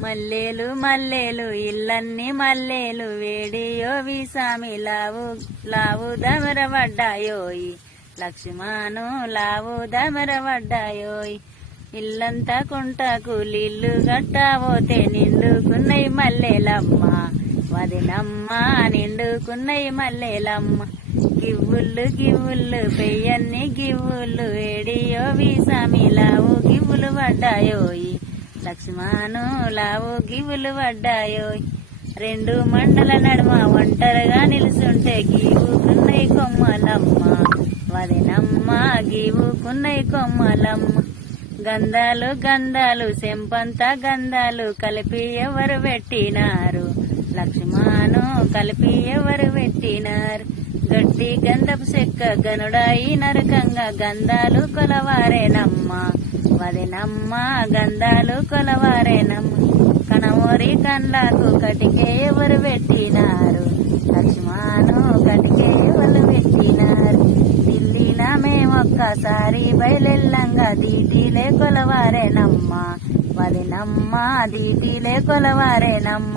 మల్లేలు మల్లేలు ఇల్లన్ని మల్లేలు video విసామి లావు లావు దమరబడ్డాయోయ్ లక్ష్మణు లావు దమరబడ్డాయోయ్ ఇల్లంతా కుంటకు ఇల్లు గట్టబోతే నిండుకున్నై మల్లెలమ్మ వదినమ్మ నిండుకున్నై మల్లెలమ్మ గివ్వుళ్ళు గివ్వుళ్ళు పెయ్యన్ని గివ్వుళ్ళు వేడియో విసామి లావు గివ్వులు పడ్డాయోయ్ లక్ష్మణు లావు గివ్వులు పడ్డాయోయ్ రెండు మండల నడుమ ఒంటరిగా నిలుసుంటే గీవుకున్నై కొమ్మలమ్మ వదినమ్మ గీవుకున్నై కొమ్మలమ్మ గంధాలు గంధాలు సెంపంత గంధాలు కలిపి ఎవరు పెట్టినారు లక్ష్మణు కలిపి ఎవరు పెట్టినారు గట్టి గంధపు చెక్క గనుడాయి నరకంగా గంధాలు కొలవారేనమ్మ వదినమ్మ గంధాలు కొలవారేనమ్మ కనమోరి కండ్లకు కటికే ఎవరు పెట్టినారు లక్ష్మణు కటికే ఎవరు పెట్టినారు ఢిల్లీలా మేమొక్కసారి బయలెల్లంగా దీటిలే కొలవారేనమ్మ వదినమ్మ దీటిలే కొలవారేనమ్మ